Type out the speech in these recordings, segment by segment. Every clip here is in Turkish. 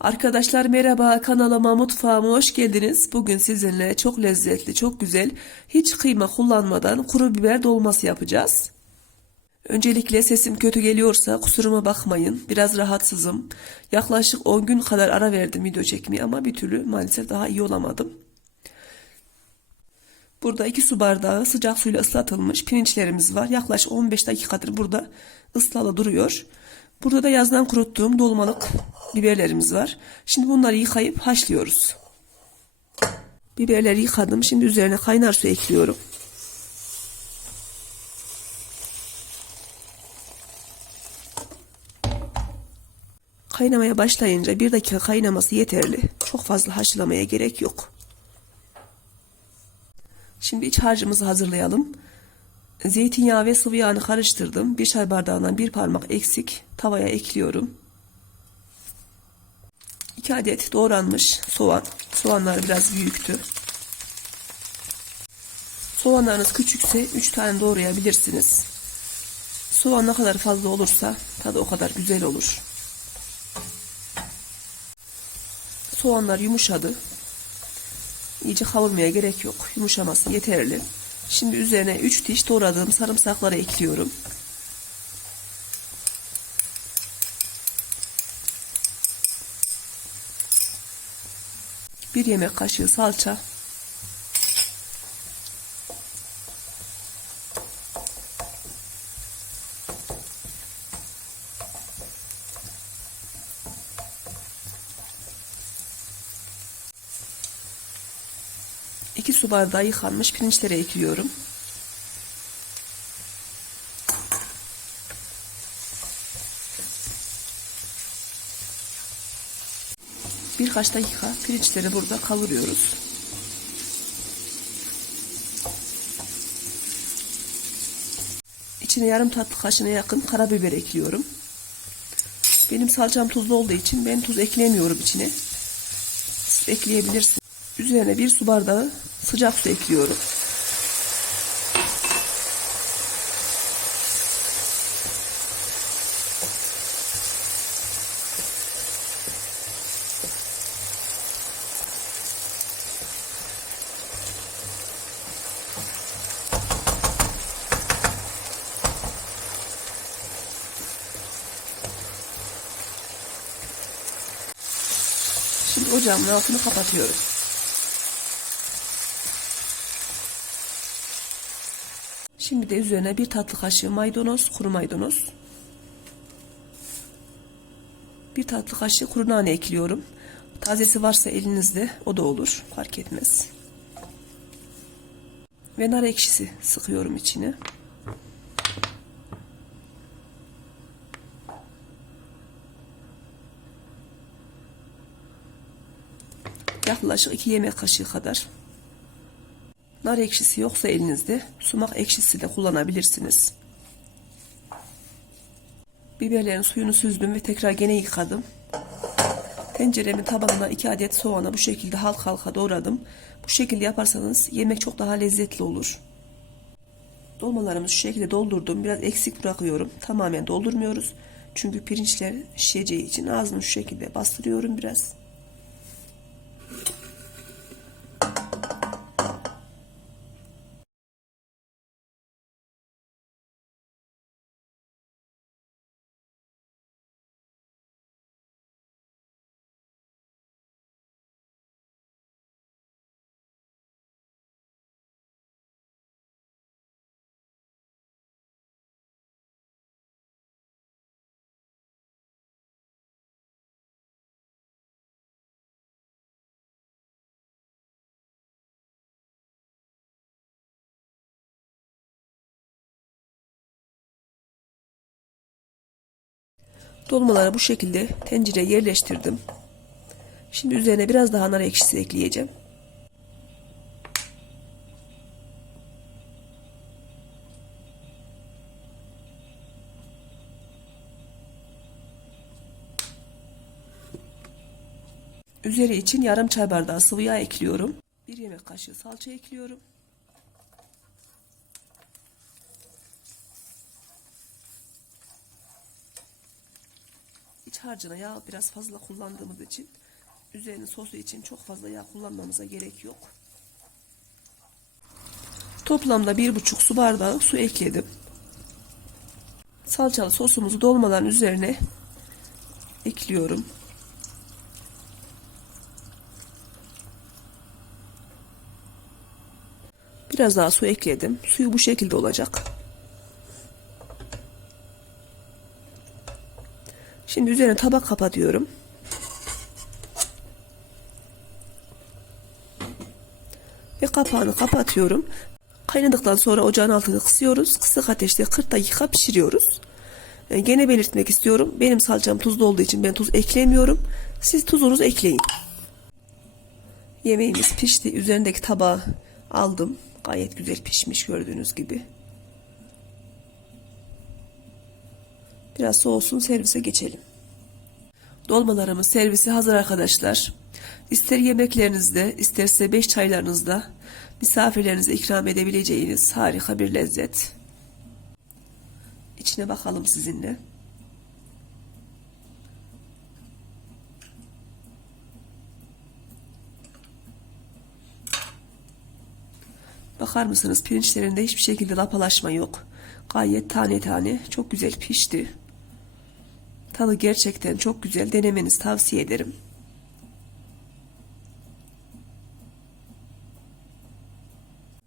Arkadaşlar merhaba kanalıma mutfağıma hoş geldiniz. Bugün sizinle çok lezzetli, çok güzel, hiç kıyma kullanmadan kuru biber dolması yapacağız. Öncelikle sesim kötü geliyorsa kusuruma bakmayın. Biraz rahatsızım. Yaklaşık 10 gün kadar ara verdim video çekmeye ama bir türlü maalesef daha iyi olamadım. Burada 2 su bardağı sıcak suyla ıslatılmış pirinçlerimiz var. Yaklaşık 15 dakikadır burada ıslalı duruyor. Burada da yazdan kuruttuğum dolmalık biberlerimiz var. Şimdi bunları yıkayıp haşlıyoruz. Biberleri yıkadım. Şimdi üzerine kaynar su ekliyorum. Kaynamaya başlayınca bir dakika kaynaması yeterli. Çok fazla haşlamaya gerek yok. Şimdi iç harcımızı hazırlayalım. Zeytinyağı ve sıvı yağını karıştırdım. Bir çay bardağından bir parmak eksik tavaya ekliyorum. 2 adet doğranmış soğan. Soğanlar biraz büyüktü. Soğanlarınız küçükse 3 tane doğrayabilirsiniz. Soğan ne kadar fazla olursa tadı o kadar güzel olur. Soğanlar yumuşadı. İyice kavurmaya gerek yok. Yumuşaması yeterli. Şimdi üzerine 3 diş doğradığım sarımsakları ekliyorum. Bir yemek kaşığı salça. İki su bardağı yıkanmış pirinçleri ekliyorum. Birkaç dakika pirinçleri burada kavuruyoruz. İçine yarım tatlı kaşığına yakın karabiber ekliyorum. Benim salçam tuzlu olduğu için ben tuz eklemiyorum içine. Siz ekleyebilirsiniz. Üzerine bir su bardağı sıcak su ekliyorum. Şimdi ocağımın altını kapatıyorum. Şimdi de üzerine bir tatlı kaşığı maydanoz, kuru maydanoz. Bir tatlı kaşığı kuru nane ekliyorum. Tazesi varsa elinizde o da olur. Fark etmez. Ve nar ekşisi sıkıyorum içine. Yaklaşık 2 yemek kaşığı kadar. Nar ekşisi yoksa elinizde sumak ekşisi de kullanabilirsiniz. Biberlerin suyunu süzdüm ve tekrar gene yıkadım. Tenceremin tabağına 2 adet soğanı bu şekilde halka halka doğradım. Bu şekilde yaparsanız yemek çok daha lezzetli olur. Dolmalarımı şu şekilde doldurdum. Biraz eksik bırakıyorum. Tamamen doldurmuyoruz. Çünkü pirinçler şişeceği için ağzını şu şekilde bastırıyorum biraz. Dolmaları bu şekilde tencereye yerleştirdim. Şimdi üzerine biraz daha nar ekşisi ekleyeceğim. Üzeri için yarım çay bardağı sıvı yağ ekliyorum. Bir yemek kaşığı salça ekliyorum. Harcına yağ biraz fazla kullandığımız için üzerinin sosu için çok fazla yağ kullanmamıza gerek yok. Toplamda bir buçuk su bardağı su ekledim. Salçalı sosumuzu dolmadan üzerine ekliyorum. Biraz daha su ekledim. Suyu bu şekilde olacak. Şimdi üzerine tabak kapatıyorum. Ve kapağını kapatıyorum. Kaynadıktan sonra ocağın altını kısıyoruz. Kısık ateşte 40 dakika pişiriyoruz. E, gene belirtmek istiyorum. Benim salçam tuzlu olduğu için ben tuz eklemiyorum. Siz tuzunuzu ekleyin. Yemeğimiz pişti. Üzerindeki tabağı aldım. Gayet güzel pişmiş gördüğünüz gibi. Biraz soğusun servise geçelim. Dolmalarımız servisi hazır arkadaşlar. İster yemeklerinizde, isterse beş çaylarınızda misafirlerinize ikram edebileceğiniz harika bir lezzet. İçine bakalım sizinle. Bakar mısınız pirinçlerinde hiçbir şekilde lapalaşma yok. Gayet tane tane çok güzel pişti. Tadı gerçekten çok güzel. Denemenizi tavsiye ederim.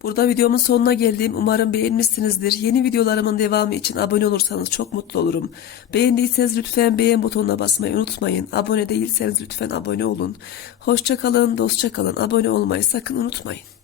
Burada videomun sonuna geldim. Umarım beğenmişsinizdir. Yeni videolarımın devamı için abone olursanız çok mutlu olurum. Beğendiyseniz lütfen beğen butonuna basmayı unutmayın. Abone değilseniz lütfen abone olun. Hoşça kalın, dostça kalın. Abone olmayı sakın unutmayın.